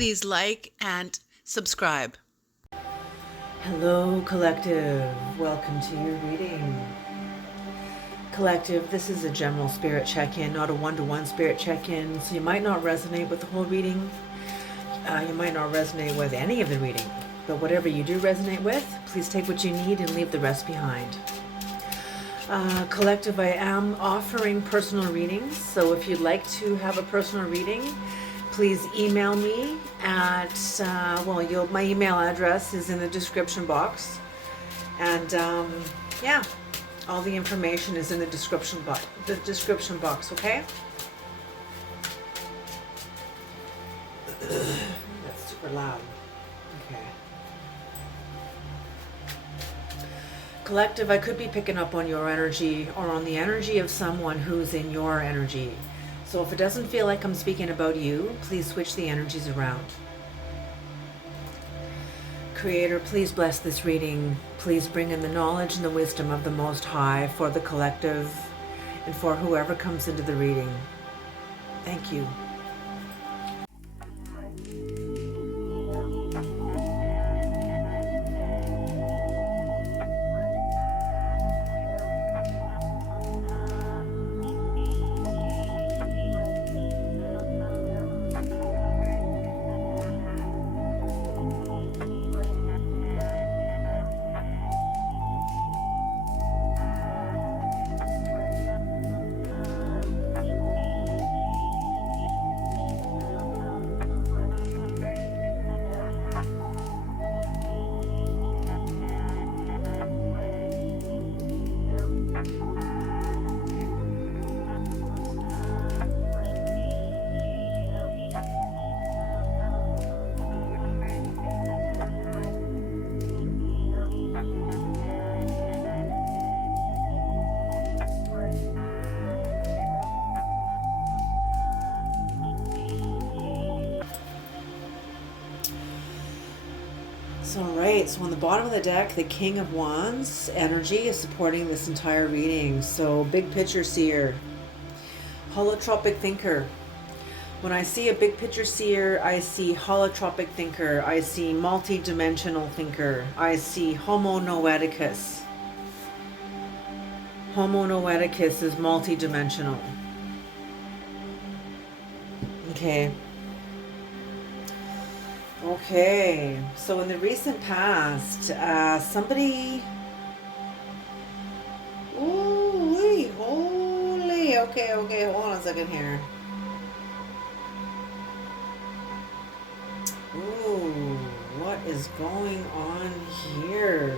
Please like and subscribe. Hello, Collective. Welcome to your reading. Collective, this is a general spirit check-in, not a one-to-one spirit check-in, so you might not resonate with the whole reading. You might not resonate with any of the reading, but whatever you do resonate with, please take what you need and leave the rest behind. Collective, I am offering personal readings, so if you'd like to have a personal reading, please email me at, my email address is in the description box. And yeah, all the information is in the description box, okay? That's super loud. Okay. Collective, I could be picking up on your energy or on the energy of someone who's in your energy. So if it doesn't feel like I'm speaking about you, please switch the energies around. Creator, please bless this reading. Please bring in the knowledge and the wisdom of the Most High for the collective and for whoever comes into the reading. Thank you. Alright, so on the bottom of the deck, the King of Wands energy is supporting this entire reading. So, big picture seer, holotropic thinker. When I see a big picture seer, I see holotropic thinker, I see multi-dimensional thinker, I see Homo noeticus. Homo noeticus is multi-dimensional. Okay, so in the recent past, somebody... Ooh, holy, okay, hold on a second here. Ooh, what is going on here?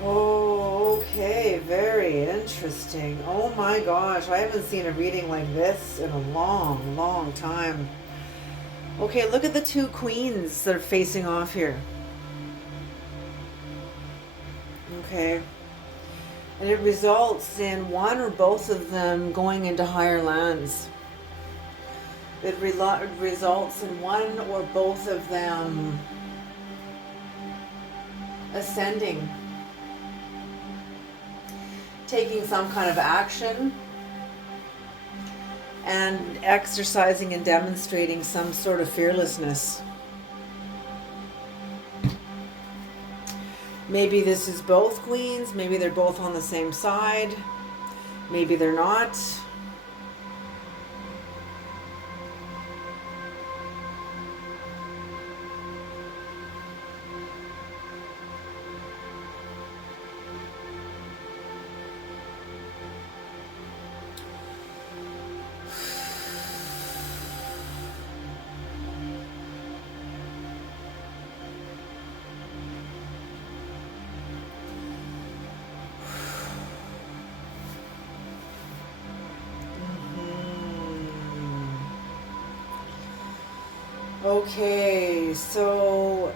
Okay, very interesting. Oh my gosh, I haven't seen a reading like this in a long time. Okay, look at the two queens that are facing off here. Okay. And it results in one or both of them going into higher lands. It results in one or both of them ascending, taking some kind of action and exercising and demonstrating some sort of fearlessness. Maybe this is both queens, maybe they're both on the same side, maybe they're not. Okay, so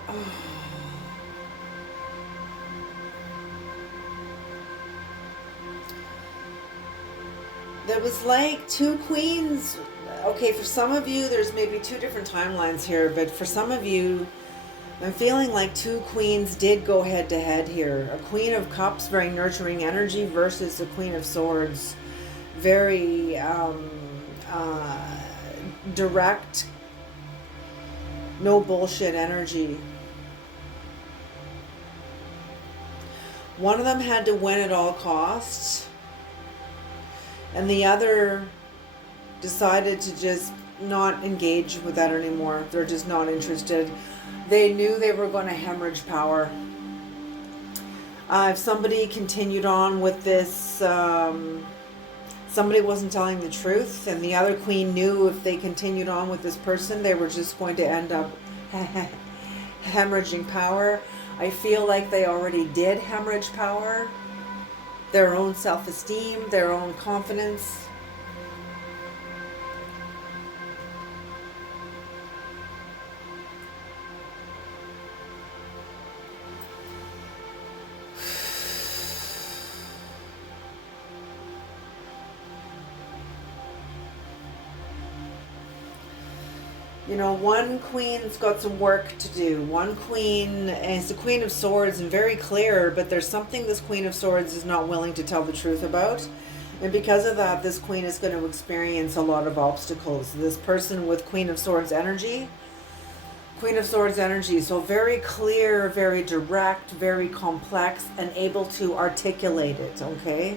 there was like two queens. Okay, for some of you, there's maybe two different timelines here, but for some of you, I'm feeling like two queens did go head to head here. A Queen of Cups, very nurturing energy, versus a Queen of Swords, very direct, no bullshit energy. One of them had to win at all costs, and the other decided to just not engage with that anymore. They're just not interested. They knew they were going to hemorrhage power. If somebody continued on with this, somebody wasn't telling the truth, and the other queen knew if they continued on with this person, they were just going to end up hemorrhaging power. I feel like they already did hemorrhage power, their own self-esteem, their own confidence. You know, one queen's got some work to do. One queen is the Queen of Swords and very clear, but there's something this Queen of Swords is not willing to tell the truth about. And because of that, this queen is going to experience a lot of obstacles. This person with Queen of Swords energy, so very clear, very direct, very complex, and able to articulate it, okay?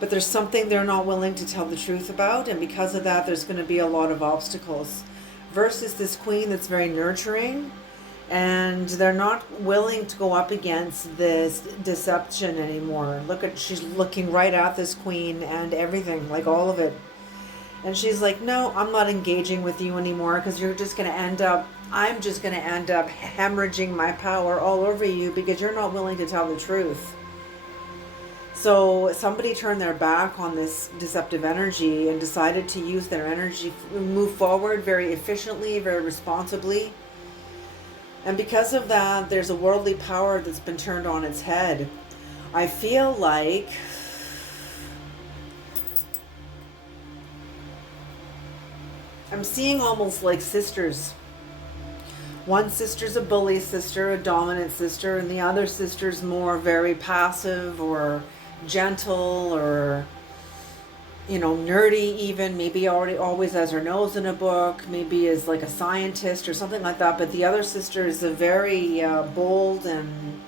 But there's something they're not willing to tell the truth about, and because of that, there's going to be a lot of obstacles. Versus this queen that's very nurturing, and they're not willing to go up against this deception anymore. She's looking right at this queen and everything, like all of it. And she's like, no, I'm not engaging with you anymore, because I'm just going to end up hemorrhaging my power all over you because you're not willing to tell the truth. So somebody turned their back on this deceptive energy and decided to use their energy, move forward very efficiently, very responsibly. And because of that, there's a worldly power that's been turned on its head. I feel like I'm seeing almost like sisters. One sister's a bully sister, a dominant sister, and the other sister's more very passive or gentle, or nerdy, even maybe always has her nose in a book, maybe is like a scientist or something like that. But the other sister is a very bold and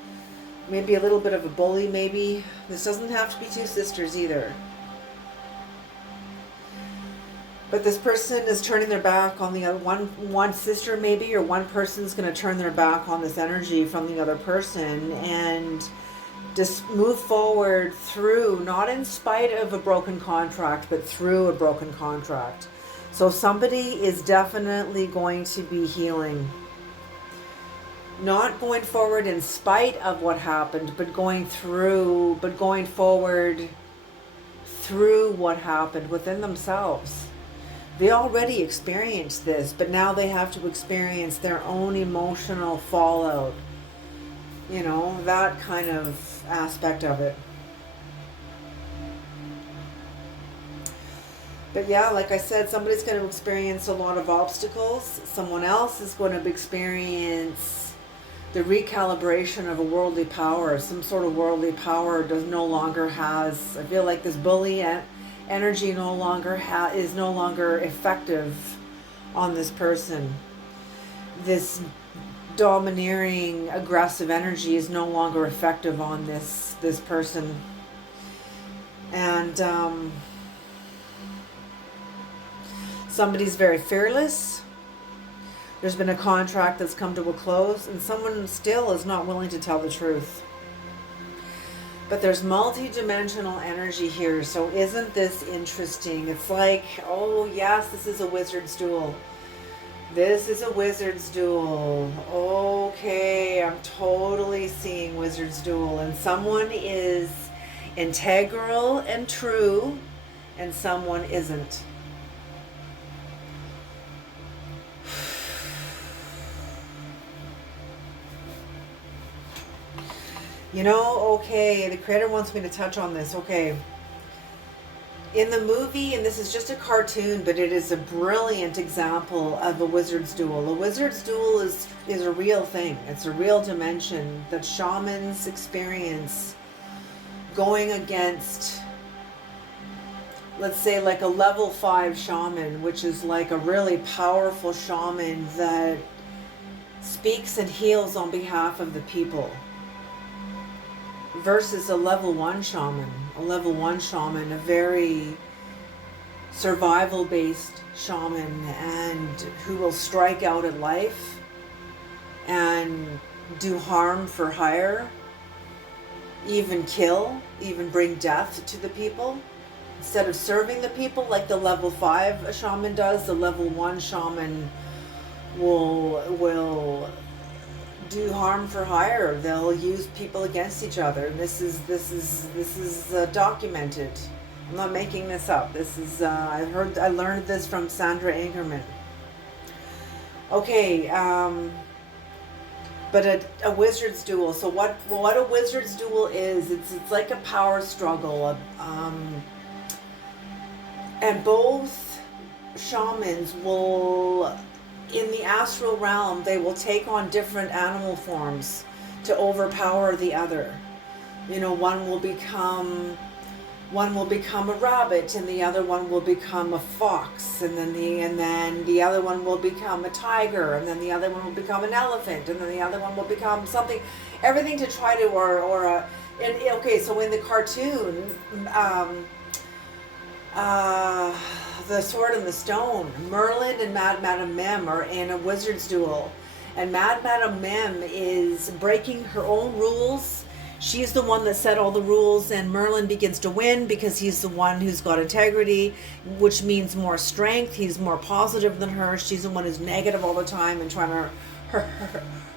maybe a little bit of a bully. Maybe this doesn't have to be two sisters either, but this person is turning their back on the other one sister, maybe, or one person's going to turn their back on this energy from the other person and just move forward through, not in spite of a broken contract, but through a broken contract. So somebody is definitely going to be healing. Not going forward in spite of what happened, but going forward through what happened within themselves. They already experienced this, but now they have to experience their own emotional fallout. That kind of aspect of it. But yeah, like I said, somebody's going to experience a lot of obstacles. Someone else is going to experience the recalibration of a worldly power. Some sort of worldly power no longer has, I feel like this bully energy is no longer effective on this person. This domineering, aggressive energy is no longer effective on this person. And somebody's very fearless. There's been a contract that's come to a close, and someone still is not willing to tell the truth. But there's multi-dimensional energy here, so isn't this interesting? It's like, oh yes, this is a wizard's duel. This is a wizard's duel. Okay, I'm totally seeing wizard's duel. And someone is integral and true, and someone isn't. Okay, the creator wants me to touch on this. Okay. In the movie, and this is just a cartoon, but it is a brilliant example of a wizard's duel. A wizard's duel is a real thing. It's a real dimension that shamans experience, going against, let's say, like a level 5 shaman, which is like a really powerful shaman that speaks and heals on behalf of the people, versus a level 1 shaman. A level 1 shaman, a very survival based shaman, and who will strike out at life and do harm for hire, even kill, even bring death to the people. Instead of serving the people like the level 5 shaman does, the level 1 shaman will do harm for hire. They'll use people against each other. This is documented. I'm not making this up. This is I learned this from Sandra Angerman. Okay, but a wizard's duel. So what a wizard's duel is? It's like a power struggle. And both shamans will, in the astral realm, they will take on different animal forms to overpower the other. You know, one will become a rabbit, and the other one will become a fox, and then the other one will become a tiger, and then the other one will become an elephant, and then the other one will become something, everything to try to okay, so in the cartoon, The Sword and the Stone, Merlin and Mad Madam Mim are in a wizard's duel, and Mad Madam Mim is breaking her own rules. She's the one that set all the rules, and Merlin begins to win because he's the one who's got integrity, which means more strength. He's more positive than her. She's the one who's negative all the time and trying to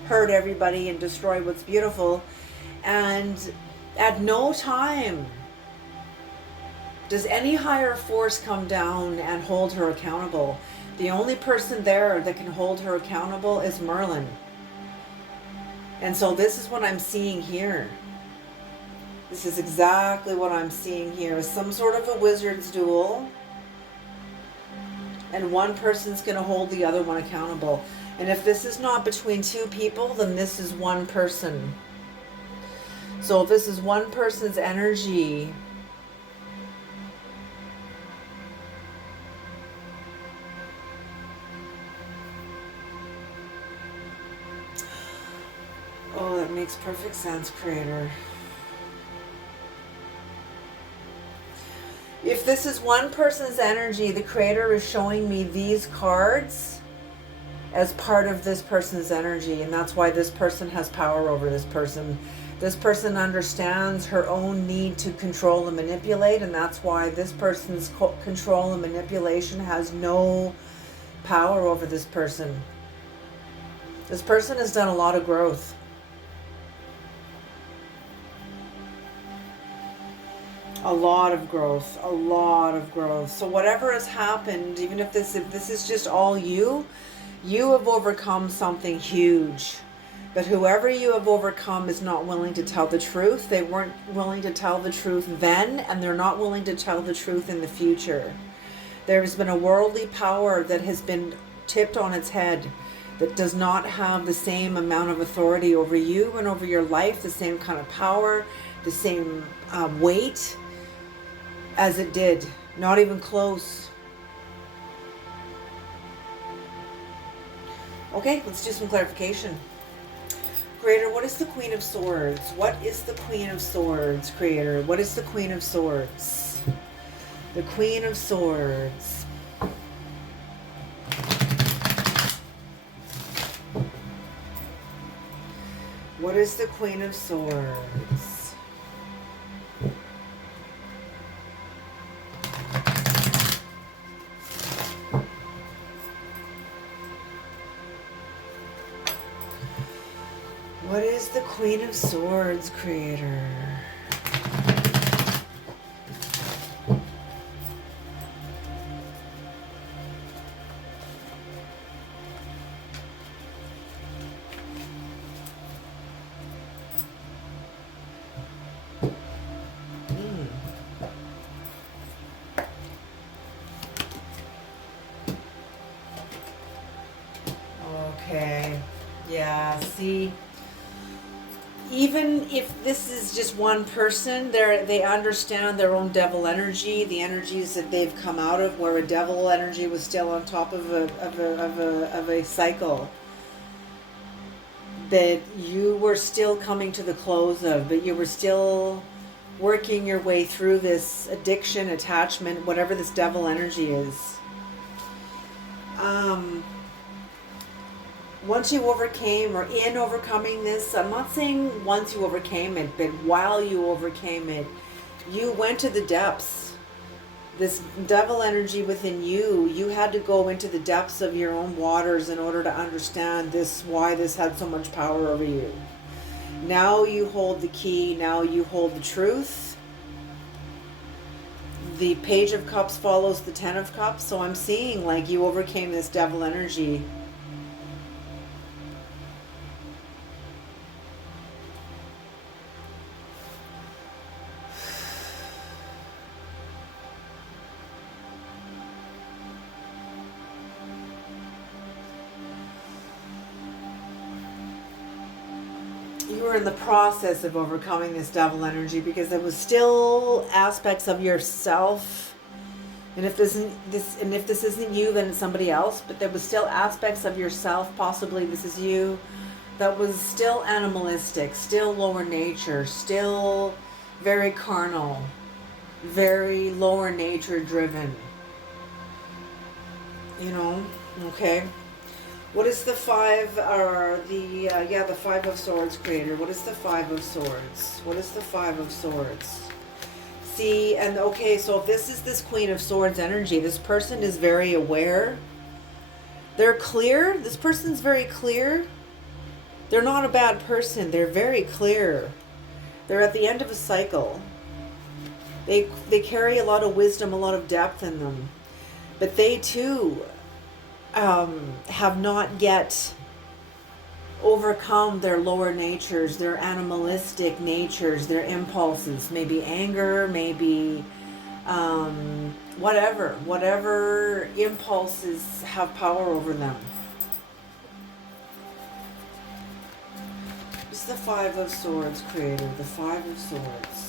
hurt everybody and destroy what's beautiful. And at no time does any higher force come down and hold her accountable. The only person there that can hold her accountable is Merlin. And so this is what I'm seeing here. This is exactly what I'm seeing here. Is some sort of a wizard's duel. And one person's going to hold the other one accountable. And if this is not between two people, then this is one person. So if this is one person's energy, oh, that makes perfect sense, Creator. If this is one person's energy, the Creator is showing me these cards as part of this person's energy, and that's why this person has power over this person. This person understands her own need to control and manipulate, and that's why this person's control and manipulation has no power over this person. This person has done a lot of growth. A lot of growth, a lot of growth. So whatever has happened, even if this is just all you have overcome something huge. But whoever you have overcome is not willing to tell the truth. They weren't willing to tell the truth then, and they're not willing to tell the truth in the future. There's been a worldly power that has been tipped on its head, that does not have the same amount of authority over you and over your life, the same kind of power, the same weight as it did. Not even close. Okay, let's do some clarification. Creator, what is the Queen of Swords? What is the Queen of Swords, Creator? What is the Queen of Swords? The Queen of Swords. What is the Queen of Swords? What is the Queen of Swords, Creator? See, even if this is just one person, they understand their own devil energy, the energies that they've come out of, where a devil energy was still on top of a cycle that you were still coming to the close of, but you were still working your way through this addiction, attachment, whatever this devil energy is. Once you overcame, or in overcoming this, I'm not saying once you overcame it, but while you overcame it, you went to the depths. This devil energy within you, you had to go into the depths of your own waters in order to understand this, why this had so much power over you. Now you hold the key, now you hold the truth. The Page of Cups follows the Ten of Cups, so I'm seeing like you overcame this devil energy. You were in the process of overcoming this devil energy because there was still aspects of yourself, and if this isn't you, then it's somebody else, but there was still aspects of yourself, possibly this is you, that was still animalistic, still lower nature, still very carnal, very lower nature driven, okay. What is the five, or the Five of Swords, creator? What is the Five of Swords? What is the Five of Swords? See, and okay, so if this is this Queen of Swords energy, this person is very aware. They're clear. This person's very clear. They're not a bad person. They're very clear. They're at the end of a cycle. They carry a lot of wisdom, a lot of depth in them. But they too have not yet overcome their lower natures, their animalistic natures, their impulses, maybe anger, maybe whatever impulses have power over them. It's the Five of Swords, creator, the Five of Swords.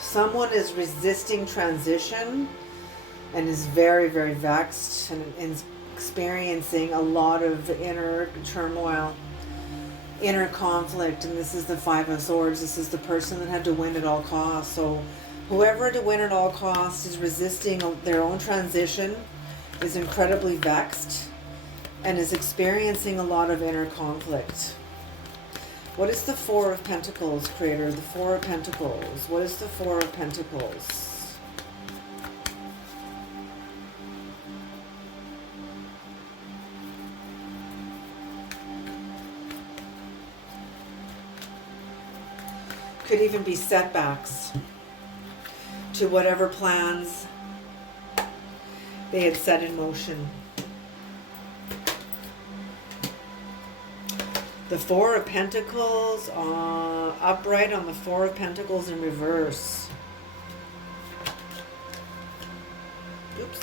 Someone is resisting transition and is very, very vexed and experiencing a lot of inner turmoil, inner conflict. And this is the Five of Swords. This is the person that had to win at all costs. So whoever to win at all costs is resisting their own transition, is incredibly vexed, and is experiencing a lot of inner conflict. What is the Four of Pentacles, creator? The Four of Pentacles. What is the Four of Pentacles? Could even be setbacks to whatever plans they had set in motion. The Four of Pentacles upright on the Four of Pentacles in reverse. Oops.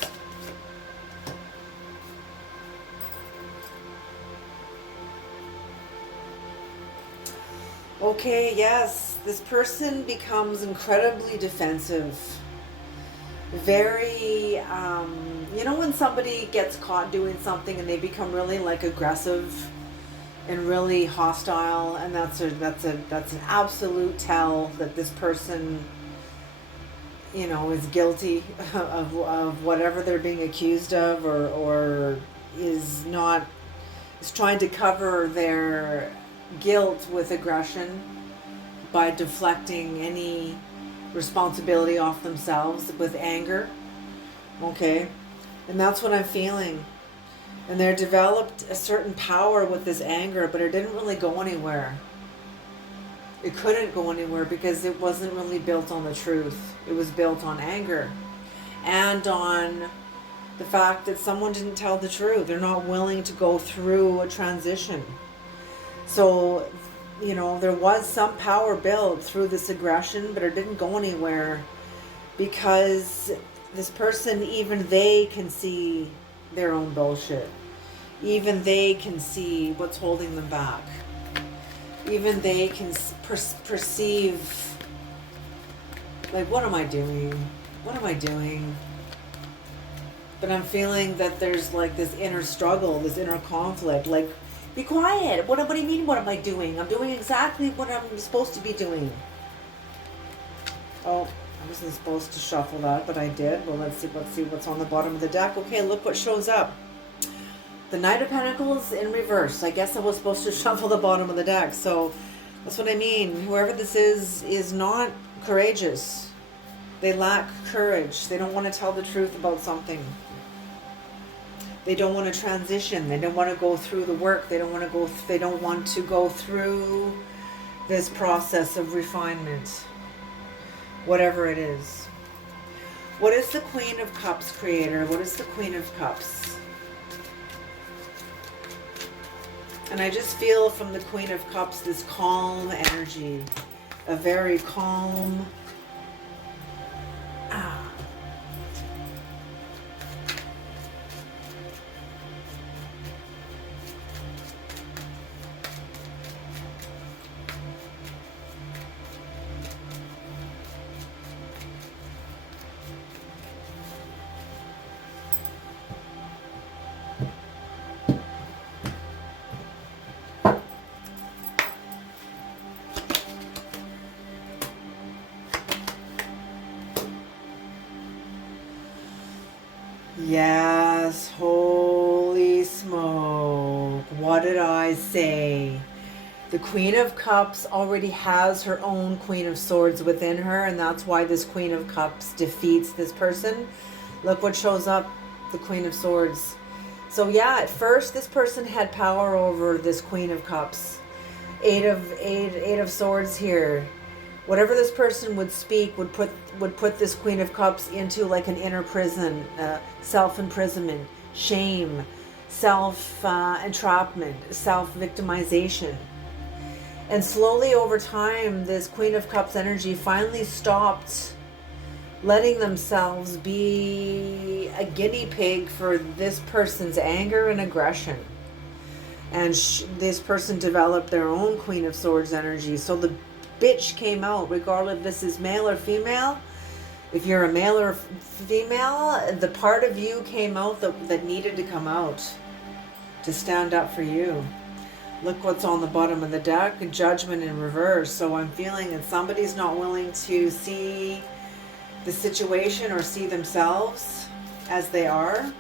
Okay, yes, this person becomes incredibly defensive. Very, when somebody gets caught doing something and they become really like aggressive and really hostile, and that's an absolute tell that this person, is guilty of whatever they're being accused of, or is trying to cover their guilt with aggression by deflecting any responsibility off themselves with anger. Okay, and that's what I'm feeling. And they developed a certain power with this anger, but it didn't really go anywhere. It couldn't go anywhere because it wasn't really built on the truth. It was built on anger and on The fact that someone didn't tell the truth. They're not willing to go through a transition. So, there was some power built through this aggression, but it didn't go anywhere because this person, even they can see their own bullshit. Even they can see what's holding them back. Even they can perceive, like, what am I doing? What am I doing? But I'm feeling that there's like this inner struggle, this inner conflict. Like, be quiet. What do you mean, what am I doing? I'm doing exactly what I'm supposed to be doing. Oh, I wasn't supposed to shuffle that, but I did. Well, let's see what's on the bottom of the deck. Okay, look what shows up. The Knight of Pentacles in reverse. I guess I was supposed to shuffle the bottom of the deck. So that's what I mean. Whoever this is not courageous. They lack courage. They don't want to tell the truth about something. They don't want to transition. They don't want to go through the work. They don't want to go through this process of refinement. Whatever it is. What is the Queen of Cups, Creator? What is the Queen of Cups? And I just feel from the Queen of Cups this calm energy. A very calm... Yes, holy smoke. What did I say? The Queen of Cups already has her own Queen of Swords within her, and that's why this Queen of Cups defeats this person. Look what shows up, the Queen of Swords. So yeah, at first this person had power over this Queen of Cups. Eight of Swords here. Whatever this person would speak would put this Queen of Cups into like an inner prison, self-imprisonment, shame, self-entrapment, self-victimization. And slowly over time, this Queen of Cups energy finally stopped letting themselves be a guinea pig for this person's anger and aggression. And this person developed their own Queen of Swords energy. So the bitch came out, regardless if this is male or female. If you're a male or female, the part of you came out that needed to come out to stand up for you. Look what's on the bottom of the deck, Judgment in reverse. So I'm feeling that somebody's not willing to see the situation or see themselves as they are.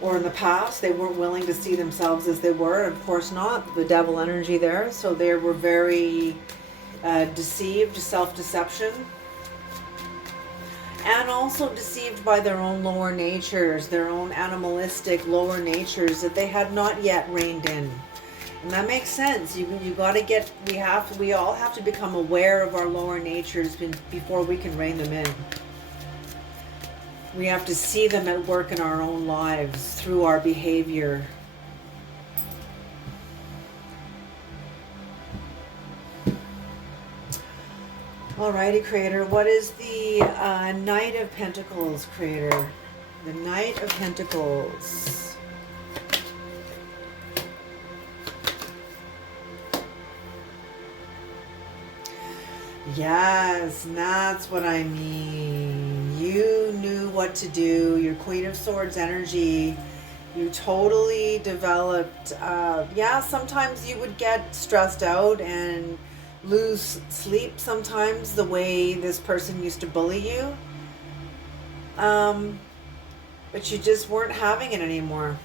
Or in the past, they weren't willing to see themselves as they were. Of course not. The devil energy there. So they were very deceived, self-deception. And also deceived by their own lower natures, their own animalistic lower natures that they had not yet reined in. And that makes sense. You got to get, we all have to become aware of our lower natures before we can rein them in. We have to see them at work in our own lives through our behavior. Alrighty, Creator. What is the Knight of Pentacles, Creator? The Knight of Pentacles. Yes, that's what I mean. You knew what to do. Your Queen of Swords energy. You totally developed, yeah, sometimes you would get stressed out and lose sleep sometimes the way this person used to bully you. But you just weren't having it anymore.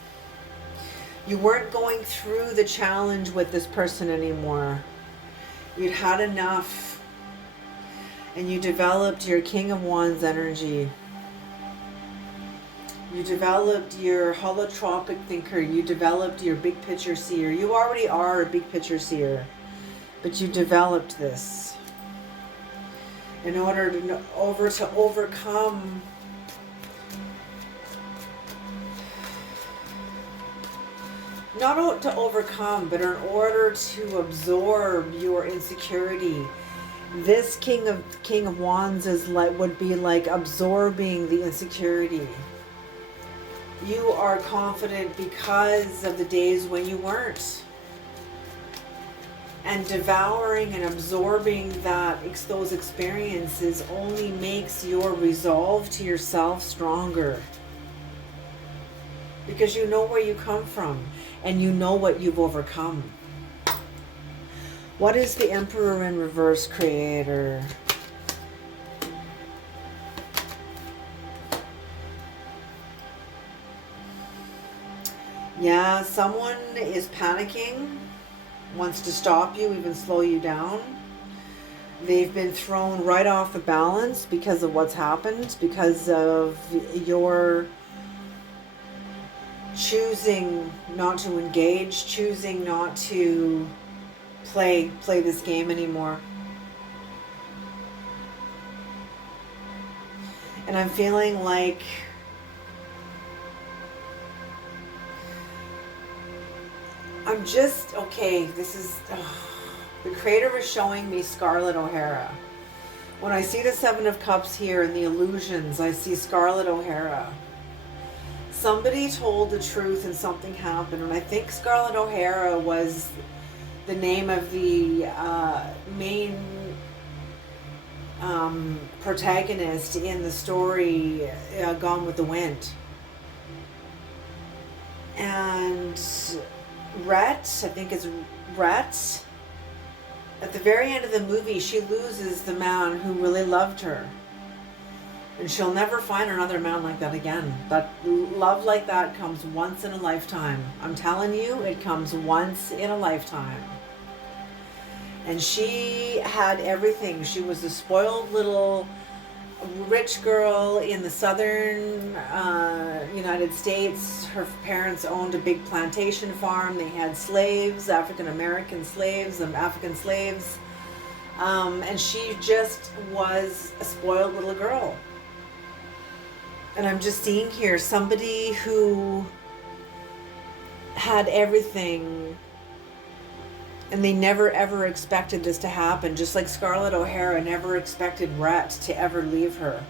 You weren't going through the challenge with this person anymore. You'd had enough. And you developed your King of Wands energy. You developed your holotropic thinker. You developed your big-picture-seer. You already are a big-picture-seer. But you developed this. in order to overcome not to overcome, but in order to absorb your insecurity. This King of Wands would be like absorbing the insecurity. You are confident because of the days when you weren't. And devouring and absorbing those experiences only makes your resolve to yourself stronger. Because you know where you come from and you know what you've overcome. What is the Emperor in reverse, Creator? Yeah, someone is panicking, wants to stop you, even slow you down. They've been thrown right off the balance because of what's happened, because of your choosing not to engage, choosing not to play this game anymore. And I'm feeling like I'm just, okay, this is, the Creator is showing me Scarlett O'Hara. When I see the Seven of Cups here in the illusions, I see Scarlett O'Hara. Somebody told the truth and something happened, and I think Scarlett O'Hara was the name of the main protagonist in the story Gone with the Wind. And Rhett, I think it's Rhett, at the very end of the movie, she loses the man who really loved her. And she'll never find another man like that again. That love like that comes once in a lifetime. I'm telling you, it comes once in a lifetime. And she had everything. She was a spoiled little rich girl in the southern United States. Her parents owned a big plantation farm. They had slaves, African-American slaves and African slaves. And she just was a spoiled little girl. And I'm just seeing here somebody who had everything and they never ever expected this to happen. Just like Scarlett O'Hara never expected Rhett to ever leave her.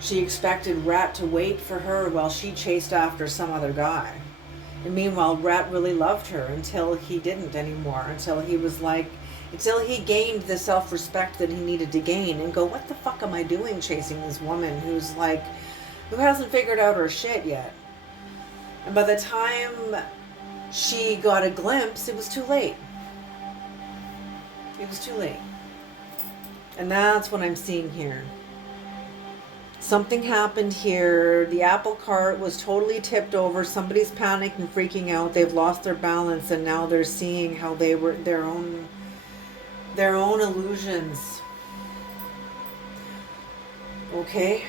She expected Rhett to wait for her while she chased after some other guy. And meanwhile, Rhett really loved her until he didn't anymore. Until he gained the self-respect that he needed to gain and go, what the fuck am I doing chasing this woman who hasn't figured out her shit yet? And by the time she got a glimpse, it was too late. It was too late. And that's what I'm seeing here. Something happened here. The apple cart was totally tipped over. Somebody's panicked and freaking out. They've lost their balance and now they're seeing how they were their own illusions. Okay.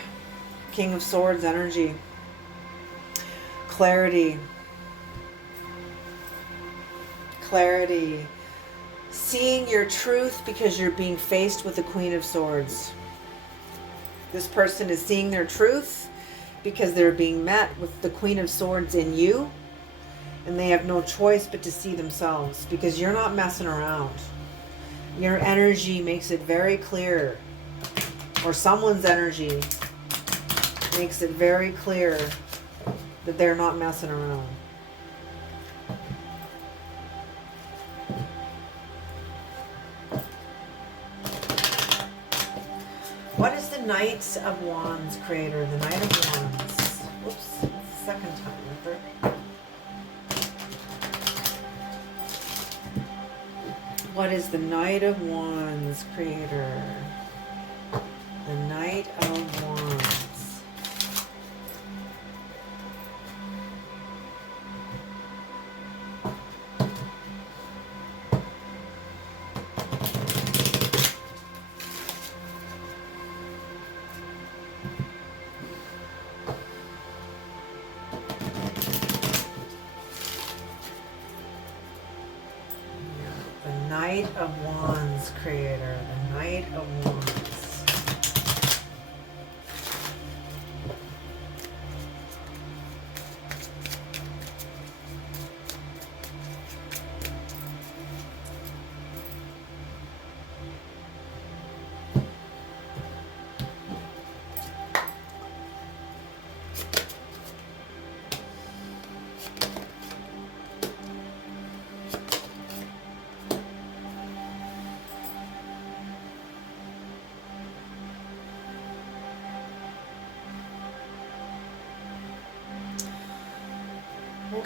King of Swords energy. Clarity. Clarity. Seeing your truth because you're being faced with the Queen of Swords. This person is seeing their truth because they're being met with the Queen of Swords in you. And they have no choice but to see themselves because you're not messing around. Your energy makes it very clear, or someone's energy makes it very clear that they're not messing around. What is the Knight of Wands, Creator? The Knight of Wands. Whoops, it's the second time. The third. What is the Knight of Wands, Creator? The Knight of Wands. Knight of Wands, Creator. The Knight of Wands.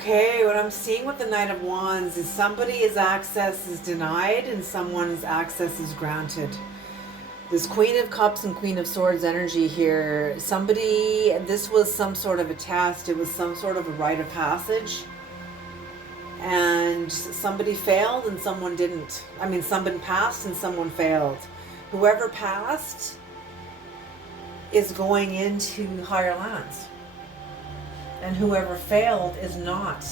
Okay, what I'm seeing with the Knight of Wands is somebody's access is denied and someone's access is granted. This Queen of Cups and Queen of Swords energy here, this was some sort of a test. It was some sort of a rite of passage. And somebody failed and someone didn't. I mean, someone passed and someone failed. Whoever passed is going into higher lands. And whoever failed is not.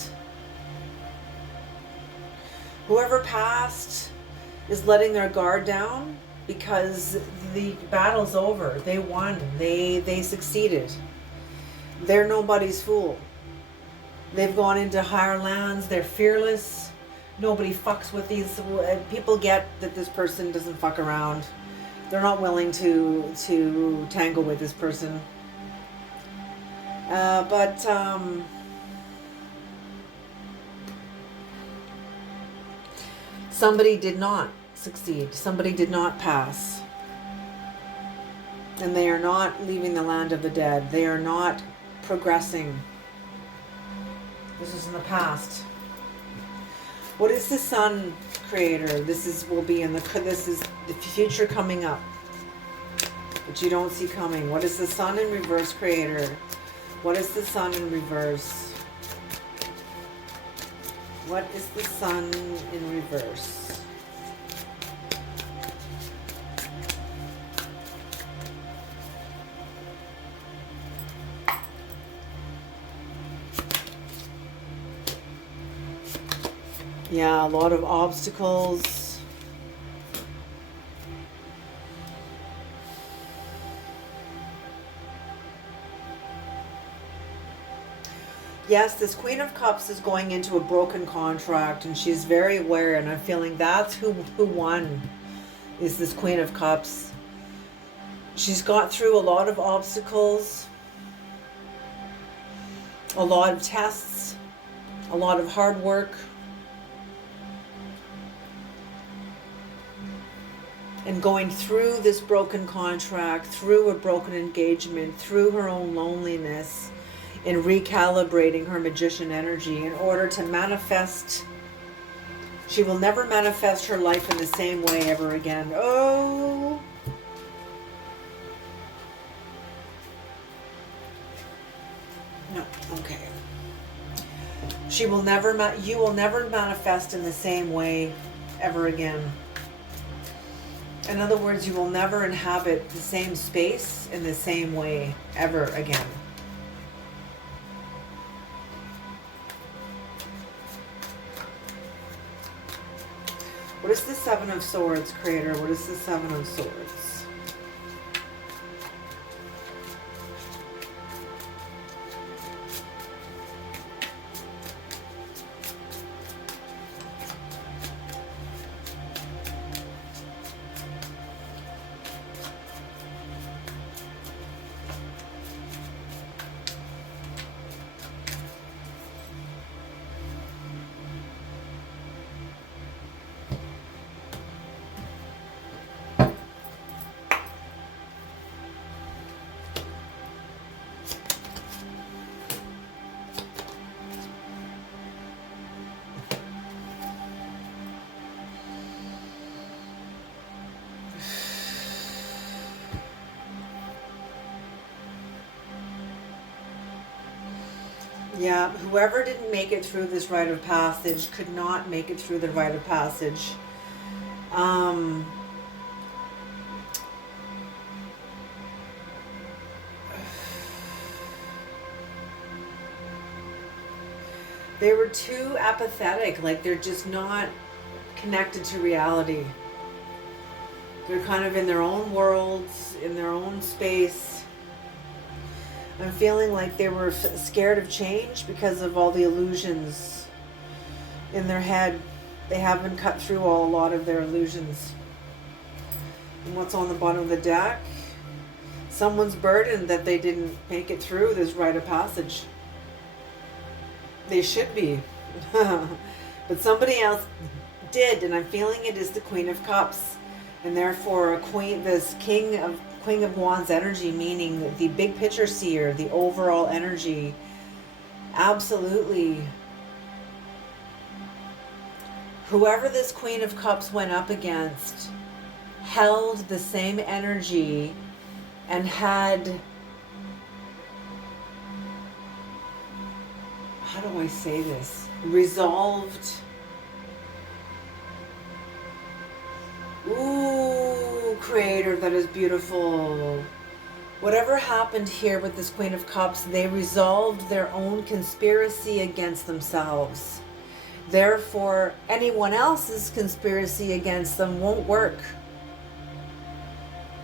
Whoever passed is letting their guard down because the battle's over. They won. They succeeded. They're nobody's fool. They've gone into higher lands. They're fearless. Nobody fucks with these. People get that this person doesn't fuck around. They're not willing to tangle with this person. But somebody did not succeed. Somebody did not pass. And they are not leaving the land of the dead. They are not progressing. This is in the past. What is the Sun, Creator? This is the future coming up, but you don't see coming. What is the Sun in reverse, Creator? What is the Sun in reverse? What is the Sun in reverse? Yeah, a lot of obstacles. Yes, this Queen of Cups is going into a broken contract and she's very aware, and I'm feeling that's who won, is this Queen of Cups. She's got through a lot of obstacles, a lot of tests, a lot of hard work. And going through this broken contract, through a broken engagement, through her own loneliness, in recalibrating her magician energy in order to manifest. She will never manifest her life in the same way ever again. Oh. No, okay. You will never manifest in the same way ever again. In other words, you will never inhabit the same space in the same way ever again. What is the Seven of Swords, Creator? What is the Seven of Swords? Yeah, whoever didn't make it through this rite of passage could not make it through the rite of passage. They were too apathetic, like they're just not connected to reality. They're kind of in their own worlds, in their own space. I'm feeling like they were scared of change because of all the illusions in their head. They haven't cut through a lot of their illusions. And what's on the bottom of the deck? Someone's burdened that they didn't make it through this rite of passage. They should be. But somebody else did, and I'm feeling it is the Queen of Cups. And therefore this Queen of Wands energy, meaning the big picture seer, the overall energy, absolutely Whoever this Queen of Cups went up against held the same energy and had, how do I say this, resolved. Ooh, Creator, that is beautiful. Whatever happened here with this Queen of Cups, they resolved their own conspiracy against themselves. Therefore, anyone else's conspiracy against them won't work.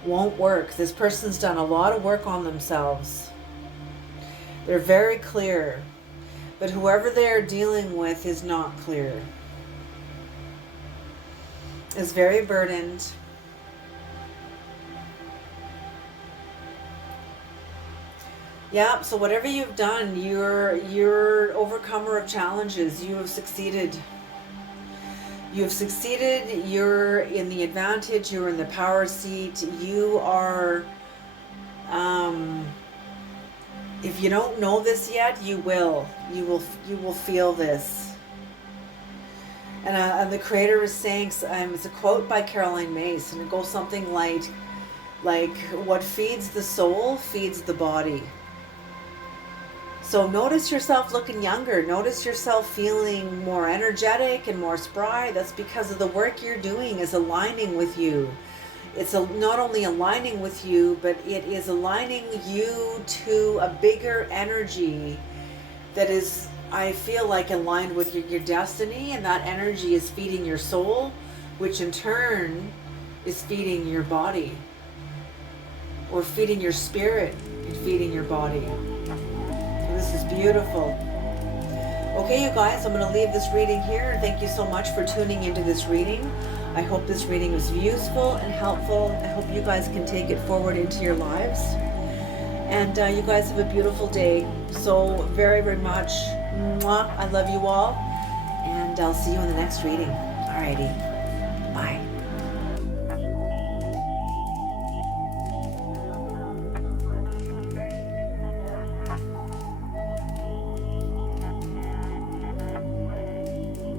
Won't work. This person's done a lot of work on themselves. They're very clear. But whoever they're dealing with is not clear. Is very burdened. Yeah, so whatever you've done, you're overcomer of challenges. You have succeeded. You have succeeded. You're in the advantage. You're in the power seat. You are, if you don't know this yet, you will. You will feel this. And the Creator is saying, it's a quote by Caroline Myss, and it goes something like what feeds the soul feeds the body. So notice yourself looking younger. Notice yourself feeling more energetic and more spry. That's because of the work you're doing is aligning with you. It's not only aligning with you, but it is aligning you to a bigger energy that is, I feel like, aligned with your destiny. And that energy is feeding your soul, which in turn is feeding your body. Or feeding your spirit and feeding your body. This is beautiful. Okay, you guys, I'm going to leave this reading here. Thank you so much for tuning into this reading. I hope this reading was useful and helpful. I hope you guys can take it forward into your lives. And you guys have a beautiful day. So very, very much. Mwah, I love you all. And I'll see you in the next reading. Alrighty.